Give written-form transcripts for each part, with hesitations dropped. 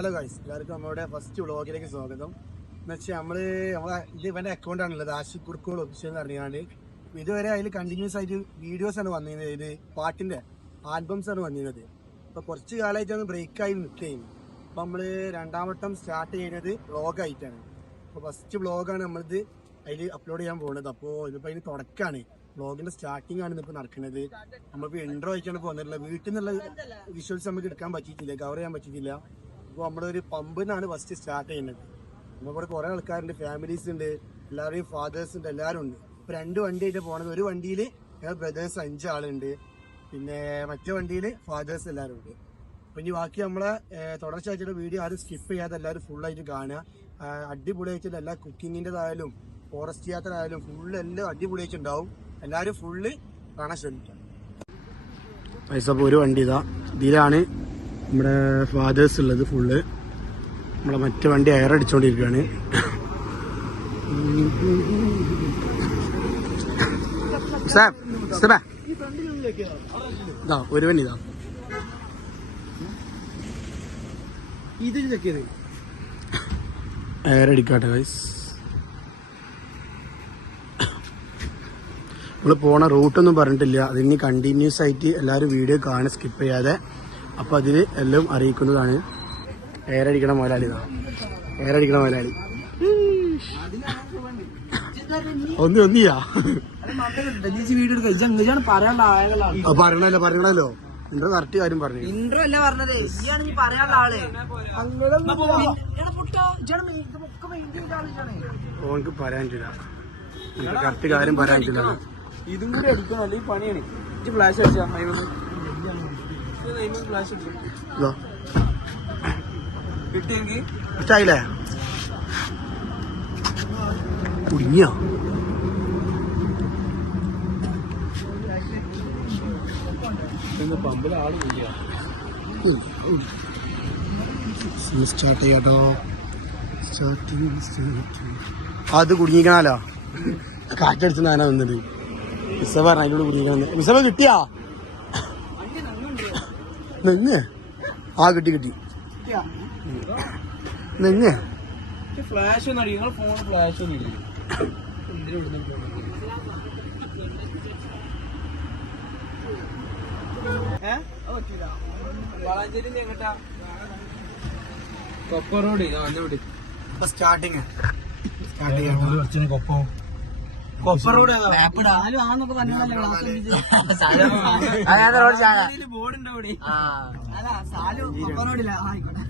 Hello guys, എല്ലാവർക്കും നമ്മുടെ first വ്ളോഗിലേക്ക് സ്വാഗതം. എന്ന് വെച്ചാൽ നമ്മളെ ഇത് ഇവന്റെ അക്കൗണ്ട് ആണുള്ളത്, ആഷിഖ് കുർക്കോൾ ഒഫീഷ്യൽ എന്ന് പറഞ്ഞാണ്ട്. ഇതുവരെ അതിൽ കണ്ടിന്യൂസ് ആയിട്ട് വീഡിയോസ് ആണ് വന്നിരുന്നത്, ഇത് പാട്ടിന്റെ ആൽബംസ് ആണ് വന്നിരുന്നത്. അപ്പൊ കുറച്ച് കാലമായിട്ടാണ് ബ്രേക്കായി നിൽക്കുകയും അപ്പൊ നമ്മള് രണ്ടാമട്ടം സ്റ്റാർട്ട് ചെയ്യുന്നത് വ്ളോഗായിട്ടാണ്. അപ്പൊ ഫസ്റ്റ് വ്ളോഗാണ് നമ്മളിത് അതിൽ അപ്ലോഡ് ചെയ്യാൻ പോകുന്നത്. അപ്പോൾ ഇതിപ്പോ അതിന് തുടക്കമാണ്, വ്ളോഗിന്റെ സ്റ്റാർട്ടിംഗ് ആണ് ഇന്നിപ്പോ നടക്കുന്നത്. നമ്മളിപ്പോ ഇൻട്രോ ആയിട്ടാണ് പോകുന്നില്ല, വീട്ടിൽ നിന്നുള്ള വിഷ്വൽസ് നമുക്ക് എടുക്കാൻ പറ്റിയിട്ടില്ല, കവർ ചെയ്യാൻ പറ്റിയിട്ടില്ല. അപ്പോൾ നമ്മളൊരു പമ്പിൽ നിന്നാണ് ഫസ്റ്റ് സ്റ്റാർട്ട് ചെയ്യുന്നത്. നമ്മളിവിടെ കുറേ ആൾക്കാരുണ്ട്, ഫാമിലീസ് ഉണ്ട്, എല്ലാവരുടെയും ഫാദേഴ്സ് ഉണ്ട്, എല്ലാവരും ഉണ്ട്. ഇപ്പോൾ 2 വണ്ടിയായിട്ട് പോകണത്. ഒരു വണ്ടിയിൽ ബ്രദേഴ്സ് 5 ആളുണ്ട്, പിന്നെ മറ്റേ വണ്ടിയിൽ ഫാദേഴ്സ് എല്ലാവരും ഉണ്ട്. അപ്പം ഇനി ബാക്കി നമ്മളെ തുടർച്ചയായിട്ടുള്ള വീഡിയോ ആരും സ്കിപ്പ് ചെയ്യാതെ എല്ലാവരും ഫുള്ളായിട്ട് കാണുക. അടിപൊളിയായിട്ടുള്ള എല്ലാ കുക്കിങ്ങിൻ്റെതായാലും ഫോറസ്റ്റ് യാത്ര ആയാലും ഫുള്ള് എല്ലാം അടിപൊളിയായിട്ടുണ്ടാവും. എല്ലാവരും ഫുള്ള് കാണാൻ ശ്രമിക്കാം. പൈസ അപ്പോൾ ഒരു വണ്ടി ഇതാ, ഇതിലാണ് നമ്മുടെ ഫാദേഴ്സ് ഉള്ളത് ഫുള്ള്. നമ്മളെ മറ്റേ വണ്ടി എയർ അടിച്ചോണ്ടിരിക്കുകയാണ്. ഇതാ ഒരു വണ്ടി ഇതാ, ഇതിൽ ചെക്കിയത് എയർ അടിക്കാട്ടെ ഗൈസ്. നമ്മൾ പോണ റൂട്ടൊന്നും പറഞ്ഞിട്ടില്ല, അതിന് കണ്ടിന്യൂസ് ആയിട്ട് എല്ലാവരും വീഡിയോ കാണുക, സ്കിപ്പ് ചെയ്യാതെ. അപ്പം അതിൽ എല്ലാം അറിയിക്കുന്നതാണ്. എയറടിക്കണ മുതലാളി ഇതാ, എയറടിക്കണ മുതലാളി ഒന്നിയാ പറയണല്ലോ. എന്താ കറക്റ്റ് കാര്യം പറഞ്ഞു, ഓനക്ക് പറയാൻ പറ്റില്ല, കറക്റ്റ് കാര്യം പറയാൻ പറ്റില്ല. ഇതും കൂടി അടിക്കണം, അല്ലെങ്കിൽ പണിയാണ്. ഫ്ലാഷ് അടിച്ചാ ഫ്ലാഷ് അടിച്ചു കിട്ടിയെങ്കിൽ ഇഷ്ടായില്ലേ? കുടുങ്ങിയോ? പമ്പിൽ ആള് കൂടിയാ സ്റ്റാർട്ട് ചെയ്യാട്ടോ. അത് കുടുങ്ങിക്കണല്ലോ, കാറ്റടിച്ച് നാനാ നിന്നത്. മിസ്സ പറഞ്ഞ അതിനോട് കുടുങ്ങിക്കണെന്ന്. മിസ്സ കിട്ടിയാ? നെങ്ങ് കിട്ടി നെങ്ങ്. ഫ്ലാഷ് ഒന്നും അടിക്കും, നിങ്ങളെ ഫോൺ ഫ്ലാഷ് ഒന്നും ഇല്ല. വളാഞ്ചേരി എങ്ങട്ടാ? കൊപ്പ റോഡ് സ്റ്റാർട്ടിങ് ചെയ്യാം. കൊപ്പം കൊപ്പ റോഡ് ബോർഡിന്റെ അവിടെ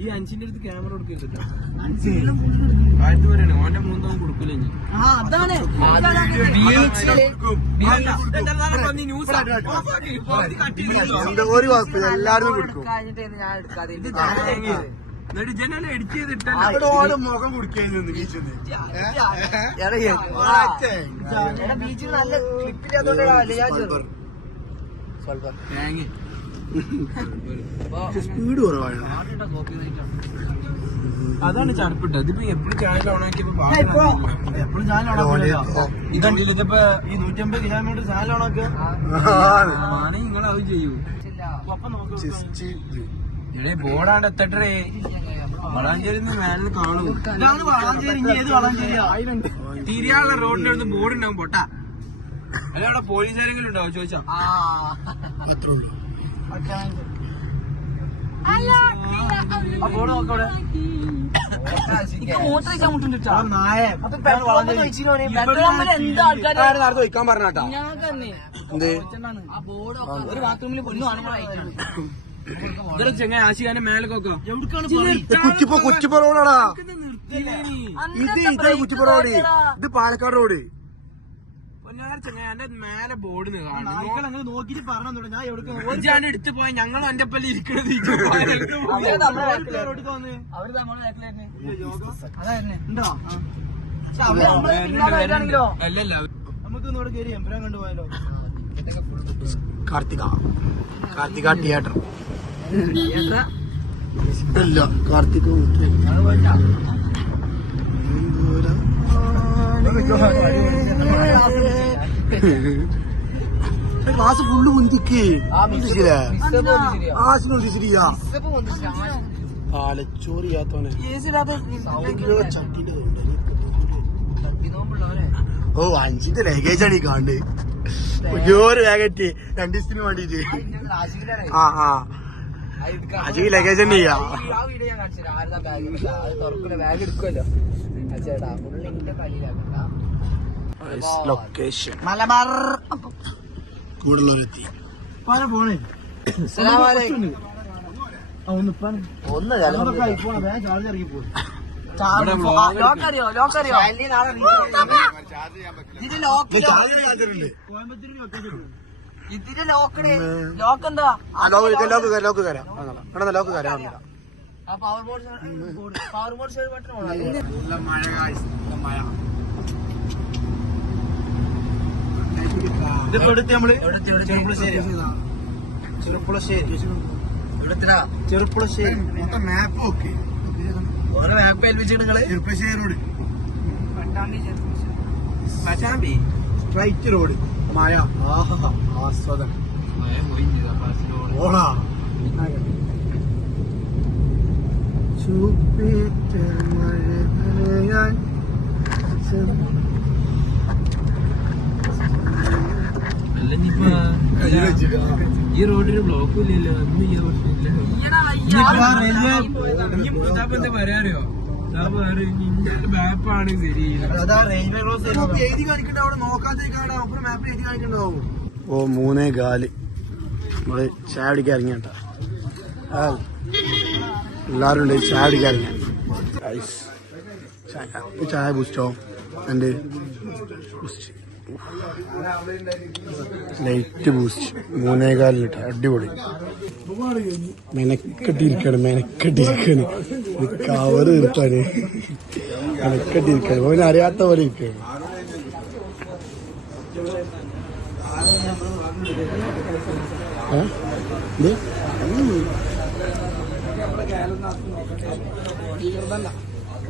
ഈ 5ന്റെ അടുത്ത് ക്യാമറ കൊടുക്കില്ല. ആയിട്ട് പറയണേ ഓന്റെ മൂന്നാവും കൊടുക്കൂല. എല്ലാരും കൊടുക്കും. മുഖം കുടിക്കുന്നു സ്പീഡ് കുറവാണ്. അതാണ് ചടപ്പിട്ടത്. ഇതിപ്പോ എപ്പോഴും ചാനൽ ഓണാക്കിയപ്പോ ഇതണ്ടില്ല. ഇതിപ്പോ ഈ 150 കിലോമീറ്റർ ചാനൽ ഓണാക്കുക നിങ്ങൾ അത് ചെയ്യൂ. ഇവിടെ ബോർഡാണ്ട് എത്തട്ടേ. വളാഞ്ചേരി മേലിന് കാണും. തിരിയാനുള്ള റോഡിന്റെ അടുത്ത് ബോർഡ് ഉണ്ടാവും പൊട്ടാ. അല്ല അവിടെ പോലീസുകാരെങ്കിലും ഉണ്ടാവും ചോദിച്ചാ. ബോർഡ് നോക്കവിടെ ചോദിക്കാൻ പറഞ്ഞാട്ടാ. എന്ത് ഒരു ബാത്റൂമിൽ ചെങ്ങ ആശികാന്റെ മേലൊക്കെ കുറ്റിപ്പ റോഡാടാ ഇത്. കുറ്റിപ്പ റോഡ്, ഇത് പാലക്കാട് റോഡ്. എന്റെ മേലെ ബോർഡ് നോക്കിട്ട് പറഞ്ഞു ഞാൻ എടുത്തു പോയ ഞങ്ങൾ എന്റെ പല്ല് ഇരിക്കണത്. അല്ലല്ല നമുക്ക് ഇന്നോട് കയറി എംപുരാൻ കണ്ടുപോയാലോ. കാർത്തിക തിയേറ്റർ ഇല്ല, കാർത്തിക ക്ലാസ് ഫുള്ള് മുന്തിക്ക് ആസിനുണ്ട് ശരിയാ. പാലച്ചോറ് ചെയ്യാത്തോനെ ഓ 5 ലഗേജ് ആണ് ഈ കാണ്ട് ഒരു വേഗറ്റ് 2 ദിവസത്തിന് വേണ്ടീട്ട് അജി ലഗേജ് തന്നെ ചെയ്യാം ലൊക്കേഷൻ മലബാർ കൂടുതലൊരെത്തി പോണേ ഇതിന്റെ ലോക്ക് എന്താ ലോക്ക് കയറാം ലോക്ക് കയറാം പവർ ബോർഡ് മഴ മഴ നമ്മള് ചെറുപ്പുളശ്ശേരി മൊത്തം മാപ്പ് ഒക്കെ മാപ്പ് ഏൽപ്പിച്ചിട്ട് നിങ്ങള് ചെറുപ്പശ്ശേരി റോഡ് പച്ചാമ്പി സ്ട്രൈറ്റ് റോഡ് മഴ ആസ്വാദനം ഓടാ ചൂപ്പേറ്റ മഴ ഈ റോഡിന് ബ്ലോക്കും ഇല്ലല്ലോ അന്ന് ഈ പറയാറിയോ മാപ്പാണ് ശരി എഴുതി കാണിക്കണ്ട അവിടെ നോക്കാത്തേക്കാണ് അപ്പുറം മാപ്പ് എഴുതി കാണിക്കണ്ടാവും ഓ 3:15 നമ്മള് ചായ പിടിക്കാൻ ഇറങ്ങിയണ്ട എല്ലാരും ഉണ്ട് ചായ പിടിക്കാൻ ഇറങ്ങിയ ചായ ബൂസ്റ്റോ എന്റെ ബൂസ്റ്റ് ലൈറ്റ് ബൂസ്റ്റ് 3:15 ലിറ്റർ അടിപൊളി മെനക്കെട്ടിരിക്കാണ് കവറ് തീർത്താന് മെനക്കെട്ടിരിക്കാണ് ഓന് അറിയാത്ത പോലെ ഇരിക്കാണ്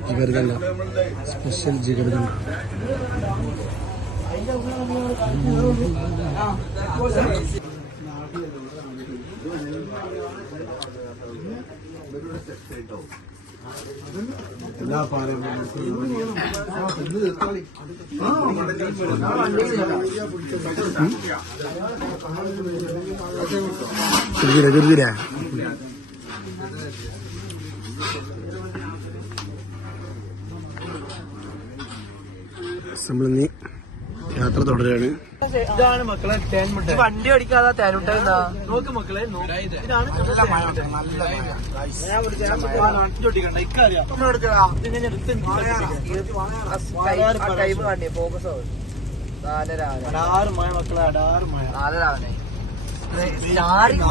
ജിഗർദണ്ട സ്പെഷ്യൽ ജിഗർദണ്ട എല്ലാ പാലും നമ്മളിനി യാത്ര തുടരുകയാണ്. ഇതാണ് മക്കളെ തേൻമുട്ട. വണ്ടി ഓടിക്കാതെ തേനുട്ട നോക്ക് മക്കളെ.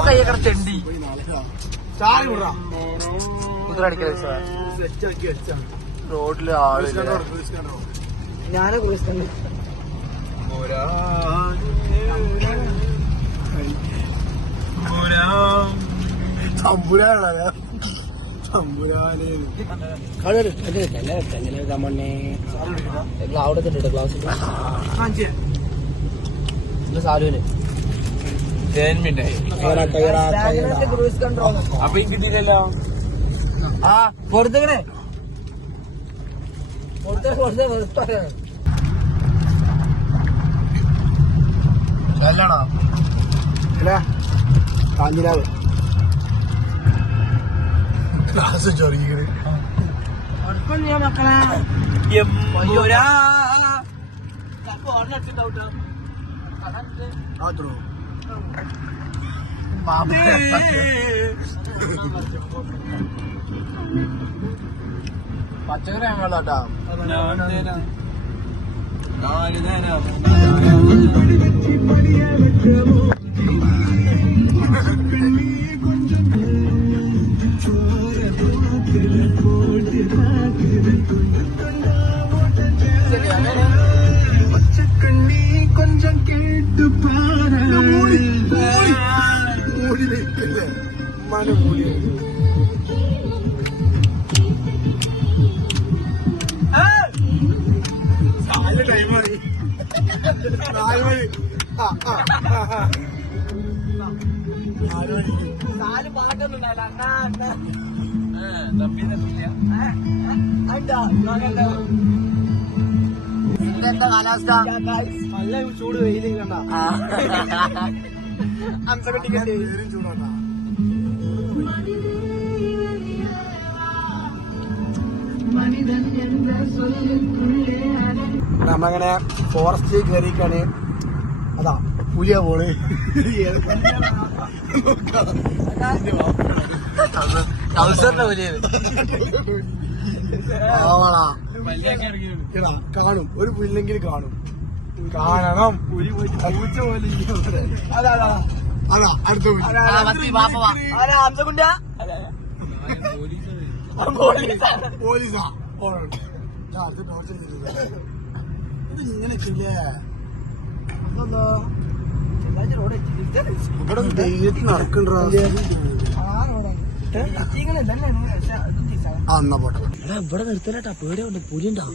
കൈയക്കടച്ചണ്ടി റോഡില് ആള് ഞാനെ കുറിച്ച് തമ്പുരാനാണ് അവിടെ സാലുവിന് അപ്പൊ എനിക്കില്ലല്ലോ. ആ കൊടുത്തേ അല്ലടാ അല്ല കാഞ്ഞിരാവ് ക്ലാസ് ചൊറിയത് മക്കളെ. പച്ചക്കറി ഞങ്ങളാട്ടാ പച്ചക്കണ്ണി കൊഞ്ചം കേട്ടു ടൈമായി 4 മണി. 4 പാട്ടൊന്നും ഉണ്ടായില്ല. അണ്ണാ എന്താ കാലാവസ്ഥ? നല്ല ചൂട് വെയില് കണ്ട ചൂടാട്ടാ. നമ്മങ്ങനെ ഫോറസ്റ്റ് കയറിക്കാണ്. അതാ പുലിയ പോള് കാണും. ഒരു പുല്ലെങ്കിൽ കാണും. കാണണം. പൂച്ച പോലെ അതാ അതാ അതാ അടുത്ത പോലീസാ. അടുത്ത ടോർച്ചർ ചെയ്തത് ഇത് ഇങ്ങനെയൊക്കെയില്ലേ? ഇവിടെ ധൈര്യത്തിൽ നടക്കണ്ടാ. എന്നാ പോട്ടെ. ഇവിടെ നിർത്തലട്ടാ, പേടിയുണ്ട്, പുലിണ്ടാ.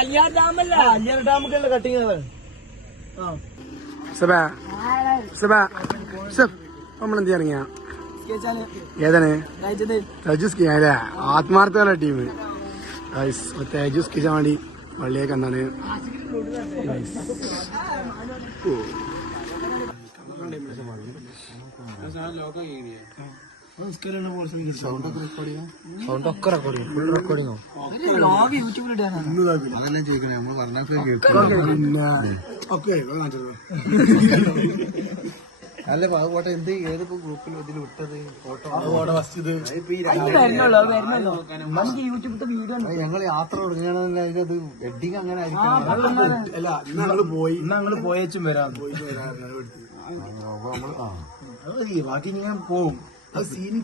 അല്ലിയാർ ഡാമൊക്കെയുള്ള കട്ടിങ് നമ്മളെന്ത് ഇറങ്ങിയ ഏതാണ്? തേജുസ്കിയാ ആത്മാർത്ഥമുള്ള ടീം. തേജുസ്കിച്ചാൻ വേണ്ടി വള്ളിയൊക്കെ എന്താണ് സൗണ്ട് ഒക്കെ റെക്കോർഡിങ്, ഫുൾ റെക്കോർഡിങ്ങോ? അല്ല പോട്ടെ. എന്ത് ഏതിപ്പോ ഗ്രൂപ്പിൽ ഇതിൽ വിട്ടത് ഫോട്ടോ? ഞങ്ങൾ യാത്ര തുടങ്ങുകയാണെങ്കിൽ അതിനത് വെഡിങ് അങ്ങനെ ആയിരിക്കും. അല്ല ഇന്ന് പോയി, ഞങ്ങള് പോയേച്ചും വരാം. ബാക്കി ഇങ്ങനെ പോവും. അത് സീനി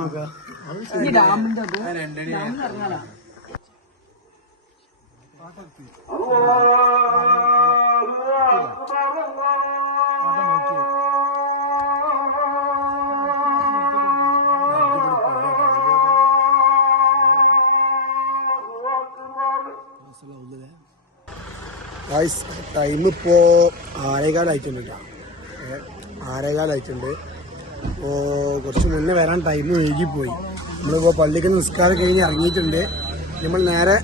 നോക്കാം. ടൈം ഇപ്പോ 6:15 ആയിട്ടുണ്ട്. 6:15 അപ്പോ കുറച്ച് മുന്നേ വരാൻ ടൈം വൈകിപ്പോയി. നമ്മളിപ്പോ പള്ളിക്ക് നിസ്കാരം കഴിഞ്ഞ് ഇറങ്ങിയിട്ടുണ്ട്. നമ്മൾ നേരെ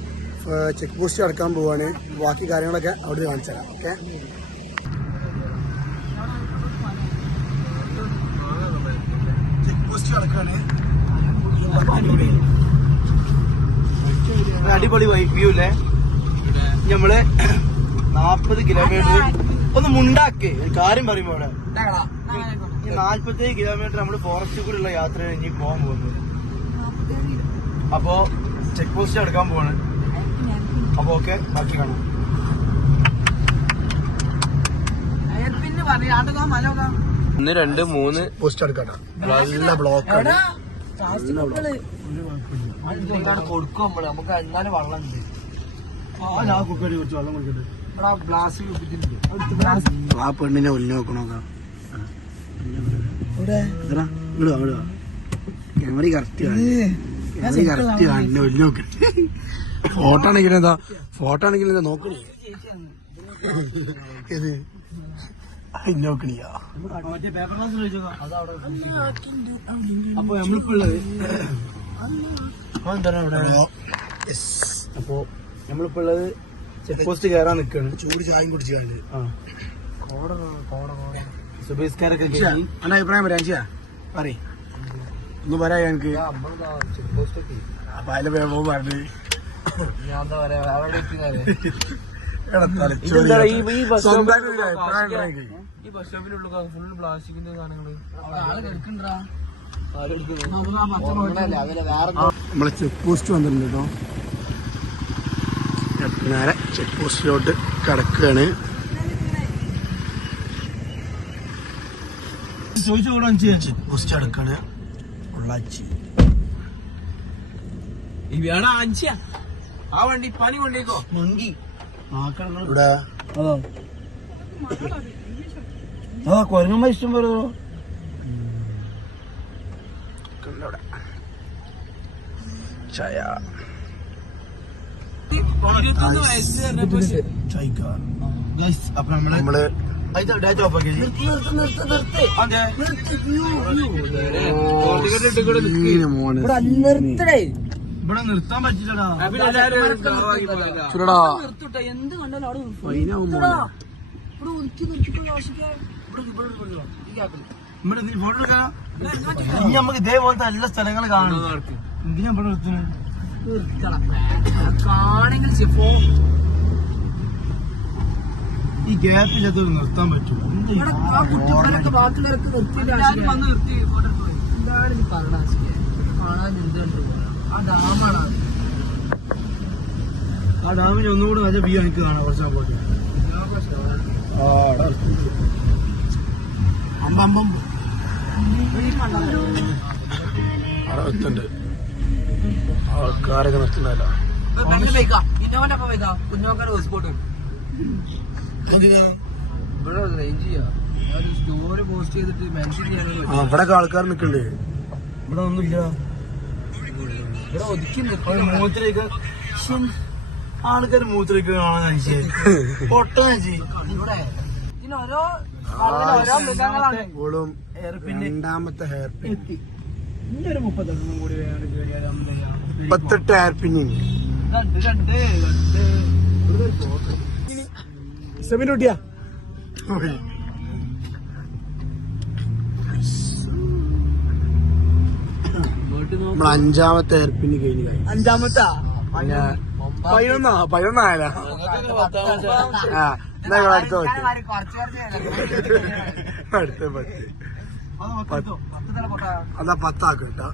ചെക്ക് പോസ്റ്റ് അടക്കാൻ പോവാണ്. ബാക്കി കാര്യങ്ങളൊക്കെ അവിടെ കാണിച്ചു തരാം. ഓക്കെ, ചെക്ക് പോസ്റ്റ് അടക്കാണ്. അടിപൊളി വ്യൂ അല്ലേ? നമ്മള് 40 കിലോമീറ്റർ ഒന്ന് മുണ്ടാക്ക് കാര്യം പറയുമ്പോ 47 കിലോമീറ്റർ നമ്മള് ഫോറസ്റ്റ് കൂടെയുള്ള യാത്ര കഴിഞ്ഞ് പോകാൻ പോകുന്നത്. അപ്പോ ചെക്ക് പോസ്റ്റ് എടുക്കാൻ പോവാണ്. അപ്പൊ ഓക്കെ, ബാക്കി കാണാം. 1, 2, 3 പോസ്റ്റ് എടുക്കട്ടോ. നല്ല ബ്ലോക്കാണ്. കൊടുക്കും നമ്മള്. നമുക്ക് എന്നാലും വെള്ളം ഉണ്ട്. കുക്കറി കുറച്ച് വെള്ളം കുടിക്കട്ടെ. ആ പെണ്ണിനെ ഒല്ലി നോക്കണോക്കാം. ക്യാമറ കറക്റ്റ് കാണുന്ന ഒല്ലി നോക്കട്ടെ. ഫോട്ടോ ആണെങ്കിലും എന്താ നോക്കണേ? ഏത് നോക്കണിയാ? അപ്പൊ നമ്മളിപ്പോ ഉള്ളത് അപ്പോ നമ്മളിപ്പോ ഉള്ളത് ചെക്ക് പോസ്റ്റ് കയറാൻ നിൽക്കാണ്. ചൂട് ചായം കുടിച്ചു കണ്ട് സുബൈസ്കാരൊക്കെ എന്റെ അഭിപ്രായം പറയാ പറയും ഒന്ന് പറയാ എനിക്ക്. അപ്പൊ അതിലെ വേഗം പറഞ്ഞു നമ്മളെ ചെക്ക് പോസ്റ്റ് വന്നിട്ടുണ്ട് കേട്ടോ. നേരെ ചെക്ക് പോസ്റ്റിലോട്ട് കിടക്കുകയാണ്. Check post അടക്കാണ്. പൊള്ളാച്ചി ആ വണ്ടി പനി കൊണ്ടേക്കോ മങ്കി ഇവിടെ കൊരങ്ങമ്മ ഇഷ്ടം പോലെ ചായ അപ്പൊ നമ്മള് ഡേറ്റ് ഓഫ് ആക്കി നിർത്തടേ ഇവിടെ നിർത്താൻ പറ്റില്ലടാ. ചുരടാ എന്ത് കണ്ടാലും അവിടെ ഇവിടെ നീ ഫോട്ടോ എടുക്കാ. ഇനി നമുക്ക് ഇതേപോലത്തെ എല്ലാ സ്ഥലങ്ങൾ കാണും. എന്തിനാ ഇവിടെ നിർത്തുന്നത്? കാണെങ്കിൽ ഈ ഗ്യാപ്പില്ലാത്ത നിർത്താൻ പറ്റും. കുട്ടികളൊക്കെ ബാക്കിയുള്ളവർക്ക് നിർത്തിയില്ല. എന്താണ് ഇത് പറഞ്ഞ കാണാൻ എന്തുണ്ട് ആ ഡാമാണ്. ആ ഡാമിന് ഒന്നുകൂടി നല്ല വ്യൂ എനിക്ക് കാണാം. കുറച്ച് അങ്ങോട്ട് ആൾക്കാരൊക്കെ നിർത്തുന്നല്ല. ഇന്നോന്റെ ഒപ്പം വയ്ക്കാം കുഞ്ഞോക്കാരുടെ ഹോസ്പോട്ട് ഇവിടെ റേഞ്ച് ചെയ്യാം. സ്റ്റോറി പോസ്റ്റ് ചെയ്തിട്ട് മെൻഷൻ ചെയ്യാൻ അവിടെ ആൾക്കാർ നിക്കണ്ടേ? ഇവിടെ ഒന്നുമില്ല. ഇവിടെ ഒതുക്കി മൂത്രയ്ക്ക് ആൾക്കാർ മൂത്രയ്ക്ക് കാണാൻ നശിച്ചേ പൊട്ട നശി. ഇവിടെ ഇതിനോരോ ഓരോ മൃഗങ്ങളാണ്. രണ്ടാമത്തെ ഹെയർ പിൻ എത്തി. ഇനി ഒരു 38 കൂടി വേണം. 38 ഹെയർ പിന്നിങ് സെമിനോട്ടിയാ നമ്മൾ 5ാമത്തെ ഹെയർ പിന്ന് കഴിഞ്ഞു. 5ാമത്താ 11ആയാല അടുത്ത അടുത്ത 10 അതാ 10 ആക്കട്ടാ.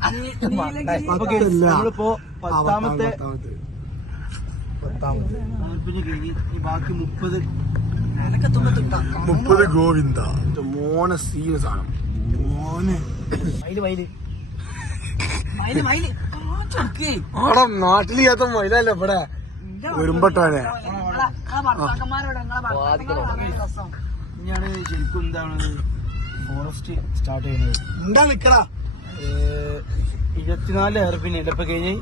നമ്മളിപ്പോ 10ാമത്തെ കഴിഞ്ഞ് ബാക്കി 30 ഗോവിന്ദ മോനെ സീരിയസ് ആണ്. മോനെ ആടെ നാട്ടിലില്ലാത്ത മൈലല്ലേ ഇവിടെ ഒരുമ്പട്ടാനെ. ഇനിയാണ് ശരിക്കും എന്താണ് ഫോറസ്റ്റ് സ്റ്റാർട്ട് ചെയ്യുന്നത്. എന്താ നിക്കടാ 24 ഹെയർ പിന്നെ ഇപ്പൊ കഴിഞ്ഞ്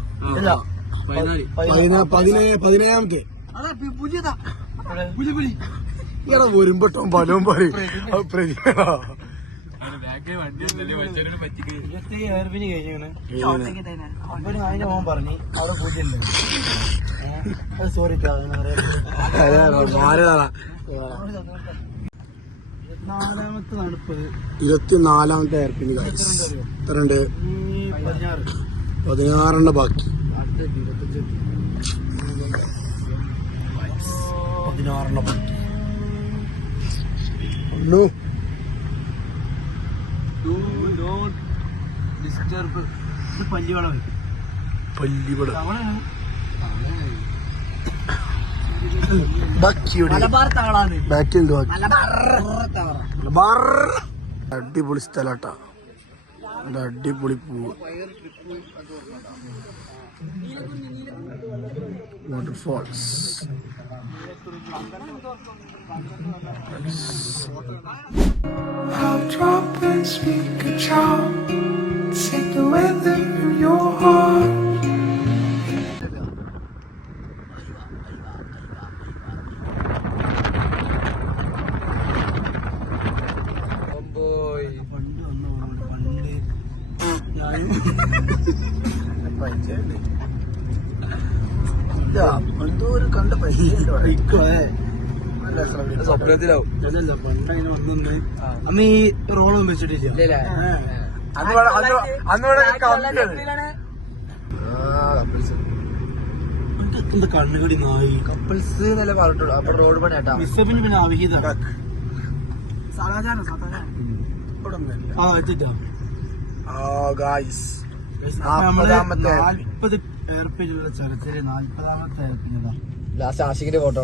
17ാമത്തെ ഇയാളെ വരുമ്പട്ടോ ബലവും പറയും. 27 ഹെയർ പിന്നെ കഴിഞ്ഞാണ്. അപ്പൊ അതിന്റെ മോൻ പറഞ്ഞു അവിടെ പൂജയുണ്ട്. സോറി 4ാമത്തെ നടപ്പത് 24ാമത്തെ ഹെയർ പിന്ന് എത്രണ്ട്? 16 ബാക്കി. 16 ബാക്കി. ഡിസ്റ്റർബ് പല്ലിവളം പല്ലിവിടെ മലബാർ താളാണ്. ബാക്കിൽ മലബാർ അടിപൊളി സ്ഥലാട്ടാ. നല്ല അടിപൊളി പൂവ്. Waterfalls. I'll drop and speak a charm. Take the weather from your heart. പണ്ട് വന്നു പണ്ട് ഞാനും എന്തോ ഒരു കണ്ട സ്വപ്നത്തിലാവും. അതല്ല പണ്ട് അതിനെ വന്നു അന്ന് ഈ റോളൊന്നും വെച്ചിട്ടില്ല. എന്താ കണ്ണുകടി നായി കപ്പിൾസ് എന്നല്ലേ പറഞ്ഞിട്ടുള്ളൂ. അപ്പൊ റോഡ് പണി കേട്ടാ. മിസ്സപ്പിന് പിന്നെ അവിഹിത ആ എത്തിട്ടാ. 40ാമത്തെ 40 എയർപിന്നുള്ള ചലച്ചില് 40ാമത്തെ എയർപിന്നതാ ലാസ്റ്റ് ആഷിക്കിന്റെ ഫോട്ടോ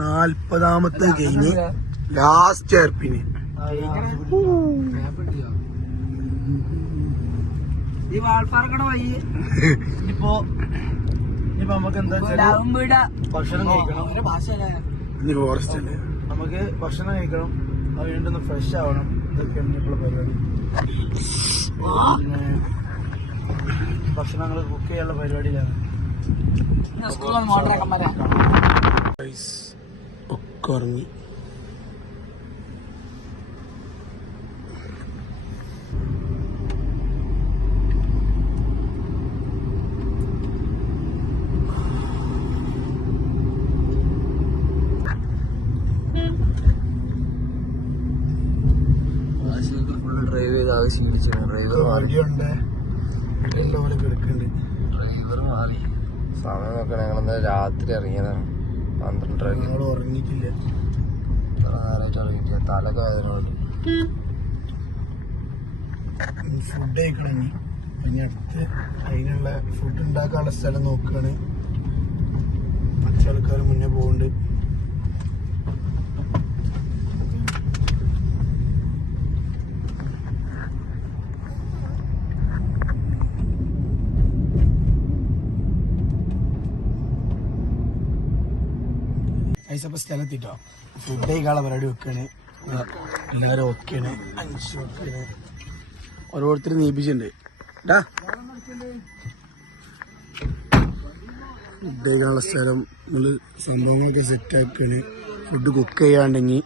40ാമത്തെ കഴിഞ്ഞ് ലാസ്റ്റ് ഹെയർ പിന്ന്. ഈ വാൾപ്പാറക്കട വഴി ഇനിയിപ്പോ നമുക്ക് എന്താ വെച്ചാല് ഭക്ഷണം കഴിക്കണം. ഇനി ഫോറസ്റ്റ് അല്ലേ? നമുക്ക് ഭക്ഷണം കഴിക്കണം. അത് വീണ്ടും ഫ്രഷ് ആവണം. ഇതൊക്കെയാണ് ഇപ്പോൾ പരിപാടി. പിന്നെ ഭക്ഷണങ്ങൾ കുക്ക് ചെയ്യാനുള്ള പരിപാടിയിലാണ്. ഒക്കെ ഉറങ്ങി. ഫുള്ള് ഡ്രൈവ് ചെയ്ത് ആകെ ക്ഷീണിച്ചു. ഡ്രൈവർ വണ്ടിയുണ്ട് പോലെ കിടക്കുന്നുണ്ട്. ഡ്രൈവർ മാറി. സമയം നോക്കണം. ഞങ്ങൾ രാത്രി ഇറങ്ങിയതാണ് 12:30. ഞങ്ങൾ ഉറങ്ങിയിട്ടില്ല. ഇത്ര നേരമായിട്ട് ഇറങ്ങിയിട്ടില്ല. തലക്ക് വേദന. ഫുഡ് കഴിക്കണം. ഇനി അടുത്ത് അതിനുള്ള ഫുഡ് ഉണ്ടാക്കാനുള്ള സ്ഥലം നോക്കുകയാണ്. മറ്റു ആൾക്കാർ മുന്നേ പോകുന്നുണ്ട്. ഐസപ്പ സ്ഥലത്തിട്ടോ ഫുഡ് കഴിക്കാനുള്ള പരിപാടി വെക്കാണ്. എല്ലാവരും ഓക്കെയാണ്. 5 ഓക്കെയാണ്. ഓരോരുത്തർ നീപ്പിച്ചിട്ടുണ്ട്. ഫുഡ് കഴിക്കാനുള്ള സ്ഥലം നമ്മള് സംഭവങ്ങളൊക്കെ സെറ്റ് ആക്കാണ്. ഫുഡ് കുക്ക് ചെയ്യാണ്ടെങ്കിൽ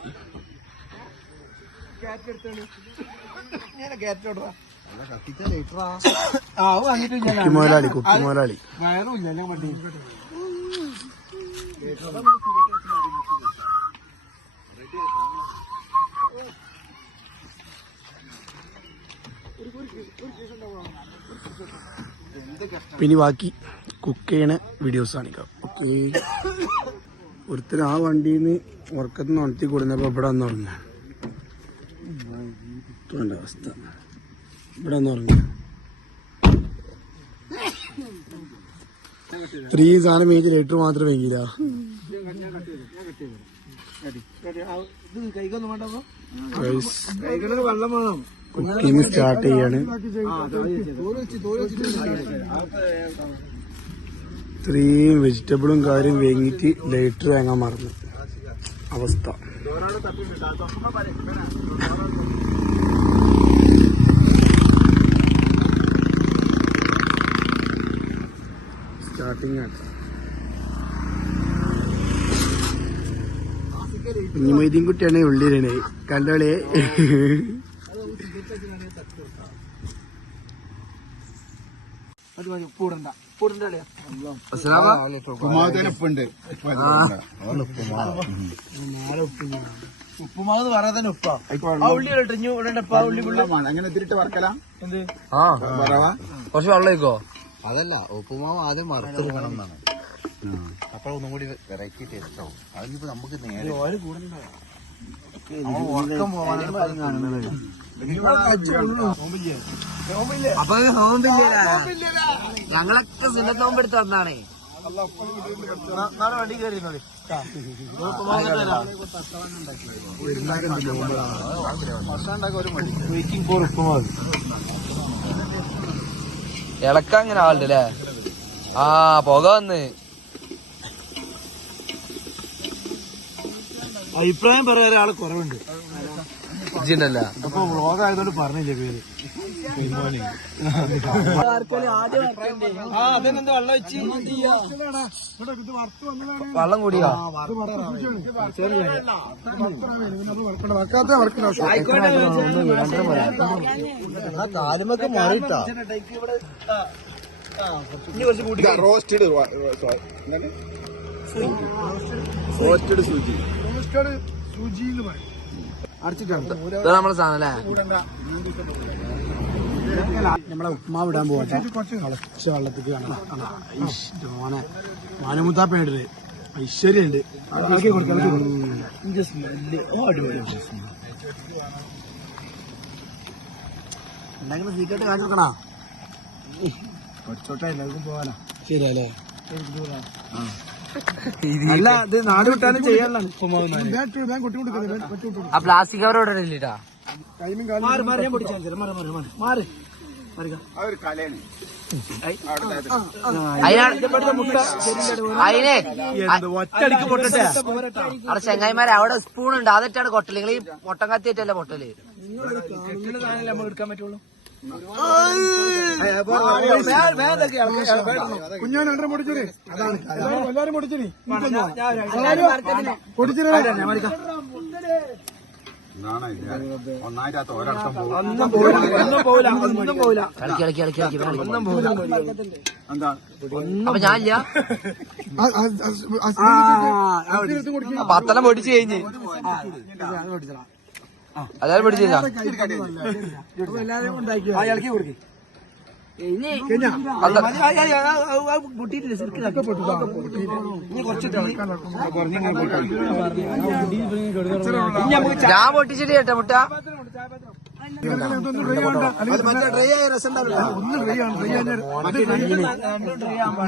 കുക്കി മുതലാളി പിന്നെ ബാക്കി കുക്ക് ചെയ്യണ വീഡിയോസ് കാണിക്കാം. ഓക്കെ. ഒരുത്തർ ആ വണ്ടിയിൽ നിന്ന് ഉറക്കത്തിൽ നിന്ന് ഉണർത്തി കൊടുന്നപ്പോ ഇവിടെ വന്ന് ഉറങ്ങ. അവസ്ഥ ഇവിടെ വന്ന് ഉറങ്ങ. ഇത്രയും സാധനം മേടിച്ച് ലേറ്റർ മാത്രം വേങ്ങില്ല. കുക്കിംഗ് സ്റ്റാർട്ട് ചെയ്യാണ്. ഇത്രയും വെജിറ്റബിളും കാര്യം വേങ്ങിയിട്ട് ലൈറ്റർ വാങ്ങാൻ മറന്നു. അവസ്ഥ സ്റ്റാർട്ടിങ് ആണ്. കുഞ്ഞുമൈദീൻ കുട്ടിയാണ് ഉള്ളിലാണ്. കണ്ടോളെ. ഉപ്പുമാവ് പറയാൻ തന്നെ ഉപ്പാ ഉള്ളി അങ്ങനെ തിരിട്ട് വറക്കലാം. എന്ത് കുറച്ച് വെള്ളം ഒഴിക്കോ? അതല്ല, ഉപ്പുമാവ് ആദ്യം വറുത്തെടുക്കണം എന്നാണ്. അപ്പൊ ഒന്നും കൂടി വെറൈറ്റി ടേസ്റ്റ് ആവും. അതിനിപ്പോ നമുക്ക് നേരെ അപ്പൊ ഞങ്ങളൊക്കെ സുന്നത്ത് നോമ്പെടുത്ത് വന്നാണേ. നാളെ വണ്ടി കയറിയിരുന്നോളി. വെയിറ്റിംഗ് ഫോർ ഉപ്പുമാവ്. ഇളക്ക അങ്ങനെ ആളുണ്ടല്ലേ? ആ പുക വന്ന്. അഭിപ്രായം പറയാൻ ഒരാള് കുറവുണ്ട്. ഇജിണ്ടല്ല. അപ്പൊ വ്ളോഗ് ആയതുകൊണ്ട് പറഞ്ഞില്ലേ പേര്. വെള്ളം കൂടിയോ? കാലുമൊക്കെ മാറിയിട്ടാ. റോസ്റ്റഡ് സൂചി അടച്ചിട്ടുണ്ട്. നമ്മളെ സാധനം അല്ലേ? നമ്മളെ ഉപ്മാവ് ഇടാൻ പോകട്ടെ. കളച്ച വെള്ളത്തേക്ക് മോനെ മാനമുത്താപ്പേണ്ടത് ഐശ്വര്യണ്ട്. എന്തെങ്കിലും സീക്രട്ട് കാണിച്ചു നോക്കണ. കൊച്ചോട്ടെ എല്ലാവർക്കും പോകാനാ. ശരിയല്ലേ? അല്ല, ഇത് നാട് വിട്ടാലും ചെയ്യാനുള്ള ആ പ്ലാസ്റ്റിക് കവർ ഇവിടെ ഇല്ലിട്ടാ. അതിനെ ഒറ്റടിക്ക് പൊട്ടട്ടെ. അവിടെ ചെങ്ങായിമാരെ അവിടെ സ്പൂൺ ഉണ്ട്. അതിട്ടാണ് കൊട്ടല്. നിങ്ങൾ ഈ പൊട്ടം കത്തിയിട്ടല്ലേ പൊട്ടല്. നമ്മൾ എടുക്കാൻ പറ്റുള്ളൂ. കുഞ്ഞാൻ രണ്ടര പൊടിച്ചൂര് അതാണ് എല്ലാരും പൊടിച്ചിനി പൊടിച്ചിരി ഒന്നായിട്ട് ഒരർത്ഥം പോകും. എന്താ അപ്പൊ ഞാനില്ല പത്തെല്ലാം പൊടിച്ചു കഴിഞ്ഞ് എല്ലാരും പൊടിച്ചില്ല ഇളക്കി കൊടുക്കും ഞാൻ പൊട്ടിച്ചിട്ട് കേട്ടോ മുട്ട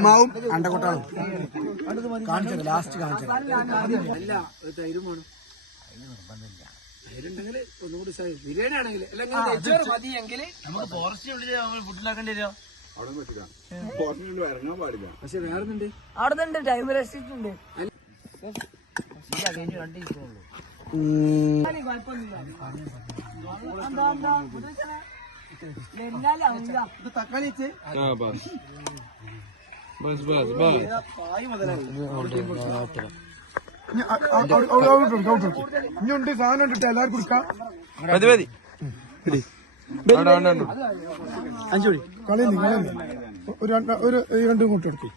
മാവും അണ്ടക്കൊട്ടാണ് കാണിച്ചത് ലാസ്റ്റ് കാണിച്ചത് ബിരിയാണി ആണെങ്കിൽ ഫുഡിലാക്കേണ്ടി വരിക ഇറങ്ങാൻ പാടില്ല. പക്ഷെ വേറെ അവിടെ ടൈം റെസ്റ്റിട്ടുണ്ട് തക്കാളി ഇനിയുണ്ട് സാധനം ഉണ്ട് എല്ലാവർക്കും കൊടുക്കാം അഞ്ചുപടി കളയുന്നു ഒരു രണ്ടും കൂട്ടി എടുക്കും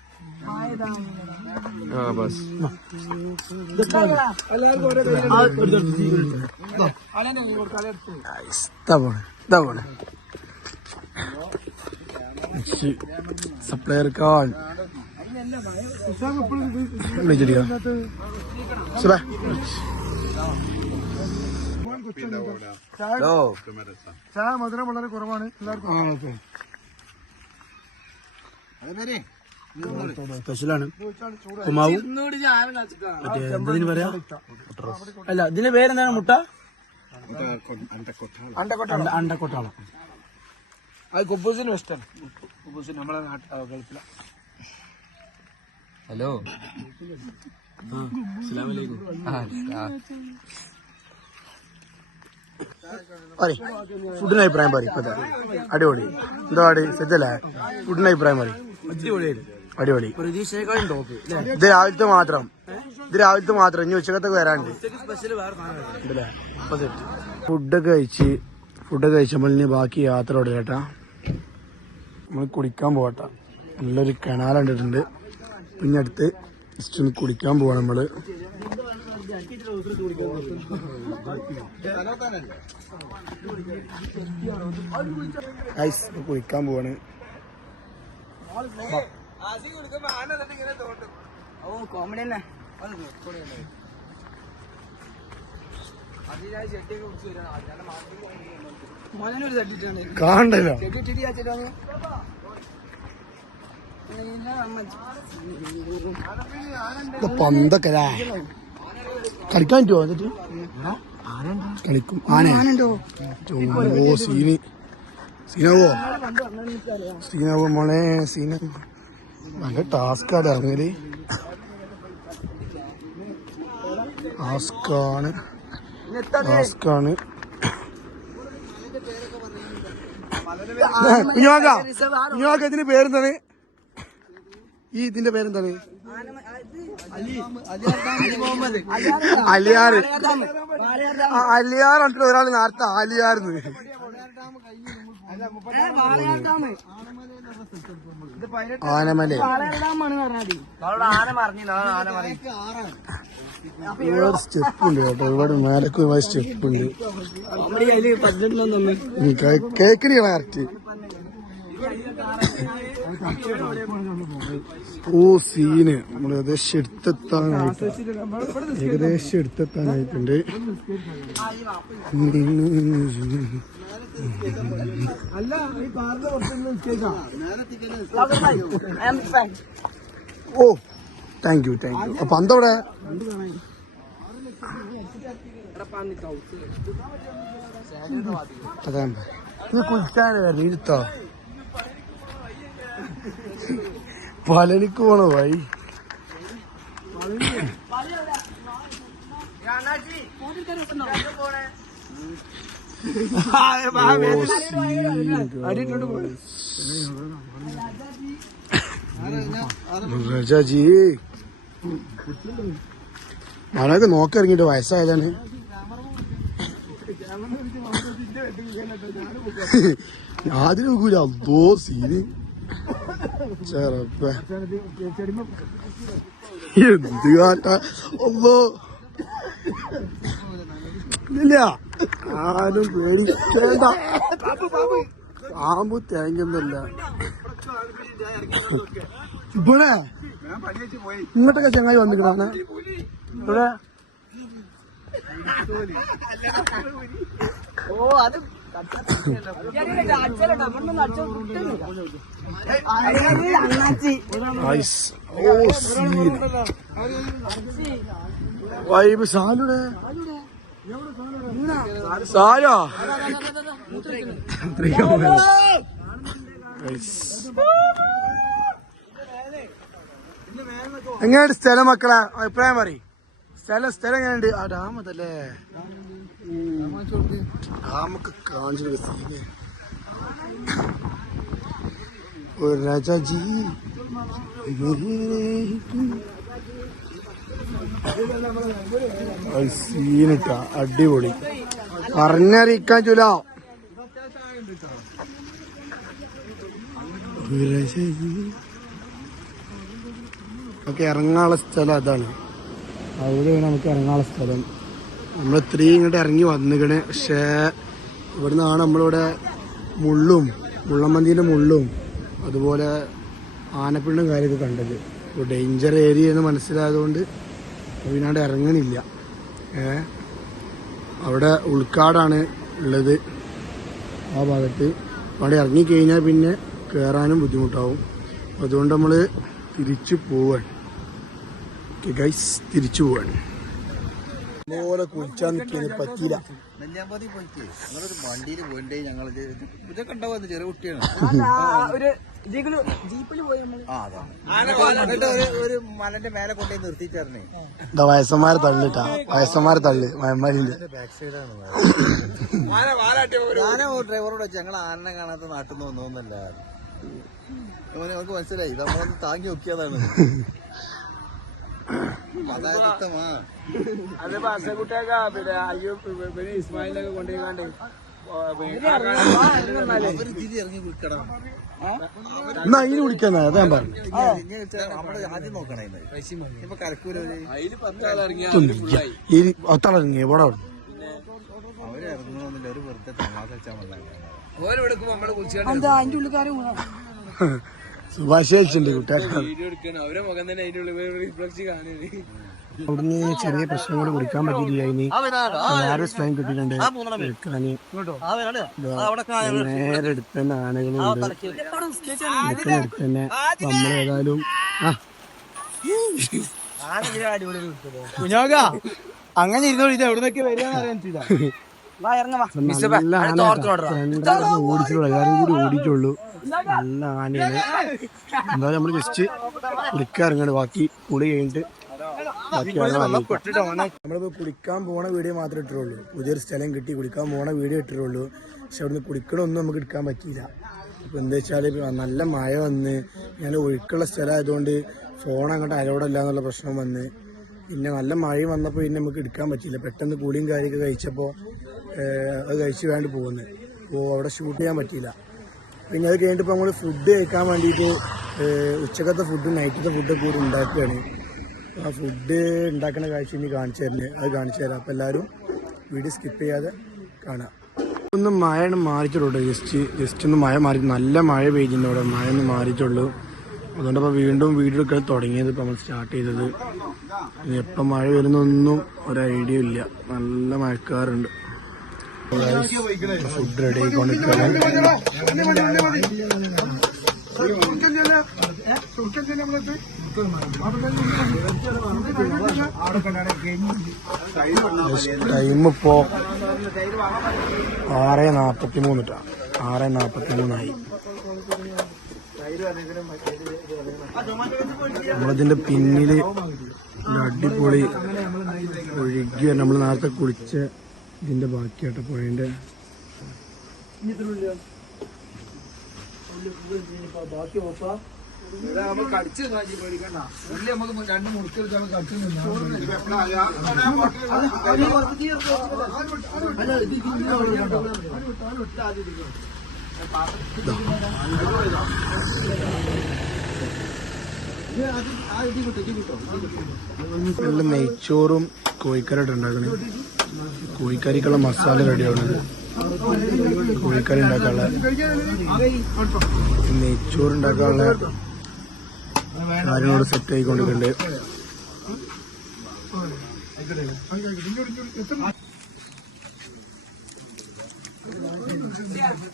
സപ്ലയർ കാൾ ചായ മധുരം വളരെ കുറവാണ് എല്ലാവർക്കും സ്പെഷ്യലാണ് കുമാവും മറ്റേ എന്തിനു പറയാ അല്ല ഇതിന്റെ പേരെന്താണ് മുട്ട അണ്ടക്കൊട്ടാളം അത് കുബൂസിന് വെസ്റ്റാണ് കുബൂസിന് നമ്മളെ ഗൾഫില ഹലോ ഫുഡിന് അഭിപ്രായം പറയും ഇപ്പത്തെ അടിപൊളി എന്താ പാടി സെറ്റല്ലേ ഫുഡിന് അഭിപ്രായം പറയും അടിപൊളി ഇത് രാവിലത്തെ മാത്രം ഇനി ഉച്ചക്കത്തൊക്കെ വരാണ്ട് ഫുഡൊക്കെ കഴിച്ചപ്പോൾ ഇനി ബാക്കി യാത്ര ഓടി കേട്ടാ നമ്മൾ കുളിക്കാൻ പോകട്ടാ നല്ലൊരു കനാൽ കണ്ടിട്ടുണ്ട് പിന്നെ അടുത്ത് ജസ്റ്റ് ഒന്ന് കുളിക്കാൻ പോവാ നമ്മള് കുളിക്കാൻ പോവാണ് കോമഡി തന്നെ കാണണ്ടല്ലോ പന്തൊക്കെ കളിക്കാൻ പറ്റുമോ എന്നിട്ട് കളിക്കും ആനോ സീനാവോ മോളെ സീന നല്ല ടാസ്കാണ് ഇറങ്ങല് ടാസ്കാണ് കുഞ്ഞാക്ക ഇതിന്റെ പേരെന്താണ് ഇതിന്റെ പേരെന്താണ് അലിയാർ പറഞ്ഞിട്ട് ഒരാൾ നേരത്തെ ആലിയാർന്ന് ആനമല ഒരുപാട് സ്റ്റെപ്പ് ഉണ്ട് കേട്ടോ ഒരുപാട് മേലക്ക് ഒരുപാട് സ്റ്റെപ്പ് ഉണ്ട് കേക്കിന് കറക്റ്റ് ഓ സീന് നമ്മൾ ഏകദേശം എടുത്തെത്താനായിട്ടുണ്ട് ഓ താങ്ക് യു അപ്പൊ അന്തവിടെ കുളിക്കാൻ ഇരുത്തോ പലനിക്ക് പോണോ ഭായി റജാജി ഞാനൊക്കെ നോക്കിറങ്ങിട്ട് വയസ്സായതാണ്. ആദ്യം നോക്കൂല അതോ സീന് ചെറുപ്പ എന്ത് കാട്ടാ ഒന്നോ ഇല്ല ആരും പേടിക്കേണ്ട. പാമ്പ് തേങ്ങൊന്നുമല്ല ഇവിടെ ഇങ്ങോട്ടൊക്കെ ചങ്ങായി വന്നിക്കണ ഇവിടെ. വൈബ് സാലുടെ സാലോ എങ്ങനെയുണ്ട് സ്ഥലം മക്കളെ? അഭിപ്രായം പറയും. സ്ഥലം എങ്ങനെയുണ്ട്? ആ ഡാം അതല്ലേ ഡാമൊക്കെ കാണിച്ചു രാജാജി സീനിട്ട അടിപൊളി പറഞ്ഞറിയിക്കാൻ ചൂല. നമുക്ക് ഇറങ്ങാനുള്ള സ്ഥലം അതാണ്. അവിടെയാണ് നമുക്ക് ഇറങ്ങാനുള്ള സ്ഥലം. നമ്മൾ ഇത്രയും ഇങ്ങോട്ട് ഇറങ്ങി വന്നിക്കണേ. പക്ഷേ ഇവിടെ നിന്നാണ് നമ്മളിവിടെ മുള്ളമ്പന്തിൻ്റെ മുള്ളും അതുപോലെ ആനപ്പിണ്ടും കാര്യമൊക്കെ കണ്ടത്. ഇപ്പോൾ ഡേഞ്ചർ ഏരിയ എന്ന് മനസ്സിലായതുകൊണ്ട് അതിനാണ്ട് ഇറങ്ങുന്നില്ല. അവിടെ ഉൾക്കാടാണ് ഉള്ളത് ആ ഭാഗത്ത്. അവിടെ ഇറങ്ങിക്കഴിഞ്ഞാൽ പിന്നെ കയറാനും ബുദ്ധിമുട്ടാവും. അതുകൊണ്ട് നമ്മൾ തിരിച്ചു പോവാൻ ഗൈസ് തിരിച്ചു പോവാൻ പോലെ കുളിച്ചാൽ നിൽക്കുന്നത് പറ്റിയില്ല. നെല്ലിയാമ്പതി പോയിട്ട് ഞങ്ങളൊരു വണ്ടിയിൽ പോയിട്ടേ ഞങ്ങൾ ഇതൊക്കെ ഉണ്ടാവുന്നത് ചെറിയ കുട്ടിയാണ്. ഒരു മലന്റെ മേലെ കൊണ്ടുപോയി നിർത്തിയിട്ടായിരുന്നേ. വയസ്സന്മാരെ തള്ളിട്ടാ വയസ്സന്മാരെ തള്ളി മയന്മാരിന്റെ ബാക്ക് സൈഡാണ്. ഞാനോ ഡ്രൈവറോട് വെച്ച് ഞങ്ങൾ ആനനെ കാണാത്ത നാട്ടിൽ നിന്ന് വന്നോന്നല്ല. നമുക്ക് മനസ്സിലായി നമ്മളൊന്ന് താങ്ങി നോക്കിയതാണ്. അത് ബസ്സക്കുട്ടിയൊക്കെ പിന്നെ അയ്യോ പിന്നെ ഇസ്മായിലൊക്കെ കൊണ്ടുപോയിക്കാണ്ട് ഇറങ്ങി കുളിക്കണം. എന്നാ അതിന് കുടിക്കാൻ അതാ പറഞ്ഞു. നമ്മള് ആദ്യം നോക്കണേ ഇപ്പൊ കരക്കൂര് ഒത്തളിറങ്ങി എവിടെ അവര് ഇറങ്ങണമെന്നില്ല. ഒരു വെറുതെ തമാശ വെച്ചാൽ അതിന്റെ ഉള്ളിക്കാരും സുഭാഷ് കഴിച്ചിട്ടുണ്ട് കുട്ടിയൊക്കെ. അവിടുന്ന് ചെറിയ പ്രശ്നം കൂടെ കുടിക്കാൻ പറ്റിയില്ല. ഇനി വേറെ സ്ഥലം കിട്ടിയിട്ടുണ്ട് എടുക്കാന്. നേരെ അടുത്ത് തന്നെ ആനകളുണ്ട്. അടുത്ത് തന്നെ നമ്മളേതായാലും കുഞ്ഞോക്ക അങ്ങനെ ഇരുന്നോളൂ. ഇത് എവിടുന്നൊക്കെ വരികയെന്ന് അറിയാൻ നല്ല ആന ഓടിച്ചുള്ളൂ. എല്ലാരും കൂടി ഓടിച്ചുള്ളൂ. നല്ല ആനയാണ്. എന്തായാലും നമ്മള് ജസ്റ്റ് കുളിക്കാൻ ഇറങ്ങാണ്. ബാക്കി കുളി കഴിഞ്ഞിട്ട് നമ്മളിപ്പോ കുളിക്കാൻ പോണ വീഡിയോ മാത്രമേ ഇട്ടിട്ടുള്ളൂ. പുതിയൊരു സ്ഥലം കിട്ടി കുളിക്കാൻ പോണ വീഡിയോ ഇട്ടിട്ടുള്ളൂ. പക്ഷെ അവിടുന്ന് കുളിക്കണമൊന്നും നമുക്ക് എടുക്കാൻ പറ്റിയില്ല. അപ്പൊ എന്താ വെച്ചാല് നല്ല മഴ വന്ന് ഞാൻ ഒഴുക്കുള്ള സ്ഥലമായതുകൊണ്ട് ഫോൺ അങ്ങോട്ട് അലോഡല്ല എന്നുള്ള പ്രശ്നം വന്ന് പിന്നെ നല്ല മഴയും വന്നപ്പോൾ പിന്നെ നമുക്ക് എടുക്കാൻ പറ്റിയില്ല. പെട്ടെന്ന് കൂളിയും കാര്യമൊക്കെ കഴിച്ചപ്പോൾ അത് കഴിച്ച് വേണ്ടി പോകുന്നത്. അപ്പോൾ അവിടെ ഷൂട്ട് ചെയ്യാൻ പറ്റിയില്ല. പിന്നെ അത് കഴിഞ്ഞിട്ടിപ്പോൾ നമ്മൾ ഫുഡ് കഴിക്കാൻ വേണ്ടിയിട്ട് ഉച്ചക്കത്തെ ഫുഡും നൈറ്റത്തെ ഫുഡൊക്കെ കൂടി ഉണ്ടാക്കുകയാണ്. ആ ഫുഡ് ഉണ്ടാക്കുന്ന കാഴ്ച ഇനി കാണിച്ചു തരുന്നത് അത് കാണിച്ചു തരാം. അപ്പോൾ എല്ലാവരും വീഡിയോ സ്കിപ്പ് ചെയ്യാതെ കാണാം. ഒന്ന് മഴ മാറിയിട്ടുള്ളൂ. ജസ്റ്റ് ഒന്ന് മഴ മാറി. നല്ല മഴ പെയ്യുന്നുണ്ട് അവിടെ. മഴ ഒന്ന് മാറിയിട്ടുള്ളൂ. അതുകൊണ്ടിപ്പോൾ വീണ്ടും വീഡിയോ എടുക്കാൻ തുടങ്ങിയത്. ഇപ്പോൾ നമ്മൾ സ്റ്റാർട്ട് ചെയ്തത്. എപ്പം മഴ വരുന്നൊന്നും ഒരു ഐഡിയ ഇല്ല. നല്ല മഴക്കാറുണ്ട്. ഫുഡ് റെഡി ആയിക്കൊണ്ടിരിക്കുകയാണ്. ടൈം ഇപ്പോ 6:43 6:43 നമ്മളതിന്റെ പിന്നില് അടിപൊളി ഒഴുകി നമ്മൾ നേരത്തെ കുളിച്ച ഇതിന്റെ ബാക്കിയാട്ടോ. പുഴേന്റെ ബാക്കി നോക്കാം. നമ്മൾ കടിച്ചു പേടിക്കണ്ട. ഉള്ളി നമുക്ക് 2 മുറുക്കെടുക്കാൻ കടിച്ചു നല്ല നെയ്ച്ചോറും കോഴിക്കറിയായിട്ട് ഉണ്ടാക്കണേ. കോഴിക്കറിക്കുള്ള മസാല റെഡിയാവുന്നത്. കോഴിക്കറി ഉണ്ടാക്കാനുള്ള നെയ്ച്ചോറ് ഉണ്ടാക്കാനുള്ള കാര്യങ്ങളോട് സെറ്റ് ആയിക്കൊണ്ടിരിക്കുന്നുണ്ട്.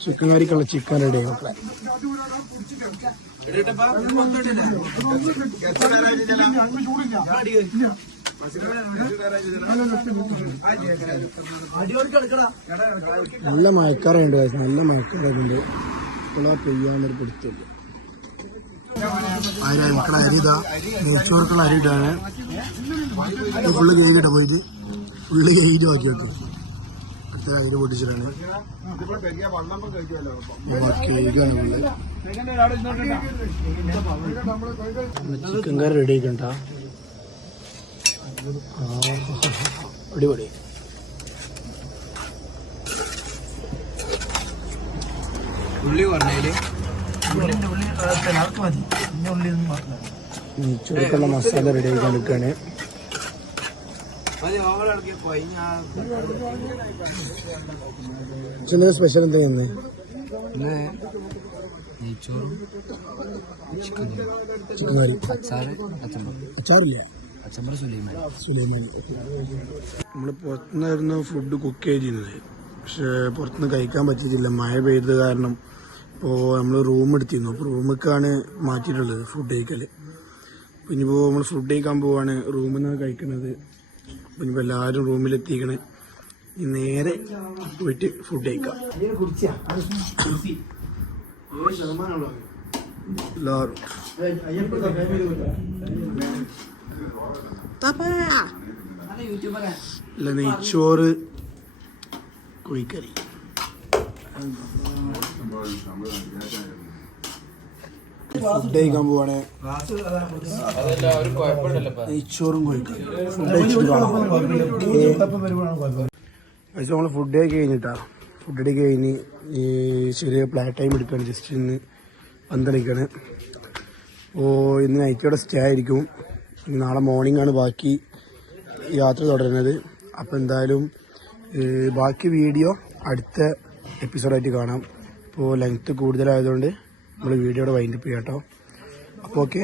ചിക്കൻ കറിക്കുള്ള ചിക്കൻ റെഡി ആയി മക്കളെ. നല്ല മയക്കാറുണ്ട്, നല്ല മയക്കാറുണ്ട്. ഇപ്പോൾ പെയ്യാന്നൊരു പിടുത്തില്ല. മക്കളെ അരി ഇതാ, നെയ്ച്ചോർക്കുള്ള അരി ഇട്ടാണ്. ഫുള്ള് കേക്കിട്ട പോയിട്ട് ഫുള്ള് കേക്കിട്ട് ബാക്കി വെക്കും. അടുത്ത അരി പൊട്ടിച്ചിട്ടാണ് കേക്കാണ് ഫുള്ള്. ചിക്കൻ കറി റെഡി ആക്കണ്ട. അടിപൊളി. ഉള്ളി പറഞ്ഞാല് നെയ്ച്ചോർക്കുള്ള മസാല റെഡി ആക്കാൻ നിൽക്കുകയാണ്. സ്പെഷ്യൽ എന്താ ചെയ്യുന്നത്? നെയ്ച്ചോറും ചിക്കൻ കറി, അച്ചാറില്ല, അച്ചമ്പറ സുലൈമാൻ. നമ്മൾ പുറത്തുനിന്നായിരുന്നു ഫുഡ് കുക്ക് ചെയ്തിരുന്നത്. പക്ഷെ പുറത്തുനിന്ന് കഴിക്കാൻ പറ്റിയിട്ടില്ല, മഴ പെയ്തത് കാരണം. ഇപ്പോൾ നമ്മൾ റൂം എടുത്തിരുന്നു. അപ്പോൾ റൂമിലേക്കാണ് മാറ്റിയിട്ടുള്ളത് ഫുഡ് കഴിക്കൽ. പിന്നെ ഇപ്പോൾ നമ്മൾ ഫുഡ് കഴിക്കാൻ പോവാണ്, റൂമിൽ നിന്നാണ് കഴിക്കുന്നത്. പിന്നെ ഇപ്പോൾ എല്ലാവരും റൂമിലെത്തിക്കണേ. നേരെ പോയിട്ട് ഫുഡ് കഴിക്കാം. എല്ലാവരും അല്ല, നെയ്ച്ചോറ് കോഴിക്കറി. ഫുഡ് കഴിക്കാൻ പോവാണ്. നെയ്ച്ചോറും കോഴിക്കറി ഫുഡ് കഴിച്ചിട്ട് കാണാം. നമ്മൾ ഫുഡ് കഴിച്ച് കഴിഞ്ഞിട്ടാ. ഫുഡ് അടി കഴിഞ്ഞ് ഈ ചെറിയ പ്ലാറ്റ് ടൈം എടുക്കുകയാണ്. ജസ്റ്റ് ഇന്ന് പന്തളിക്കാണ്. അപ്പോൾ ഇന്ന് നൈറ്റോടെ സ്റ്റേ ആയിരിക്കും. നാളെ മോർണിംഗ് ആണ് ബാക്കി യാത്ര തുടരുന്നത്. അപ്പോൾ എന്തായാലും ബാക്കി വീഡിയോ അടുത്ത എപ്പിസോഡായിട്ട് കാണാം. ഇപ്പോൾ ലെങ്ത്ത് കൂടുതലായതുകൊണ്ട് നമ്മൾ വീഡിയോയുടെ വൈൻഡപ്പ് ചെയ്യാം കേട്ടോ. അപ്പോൾ ഓക്കെ.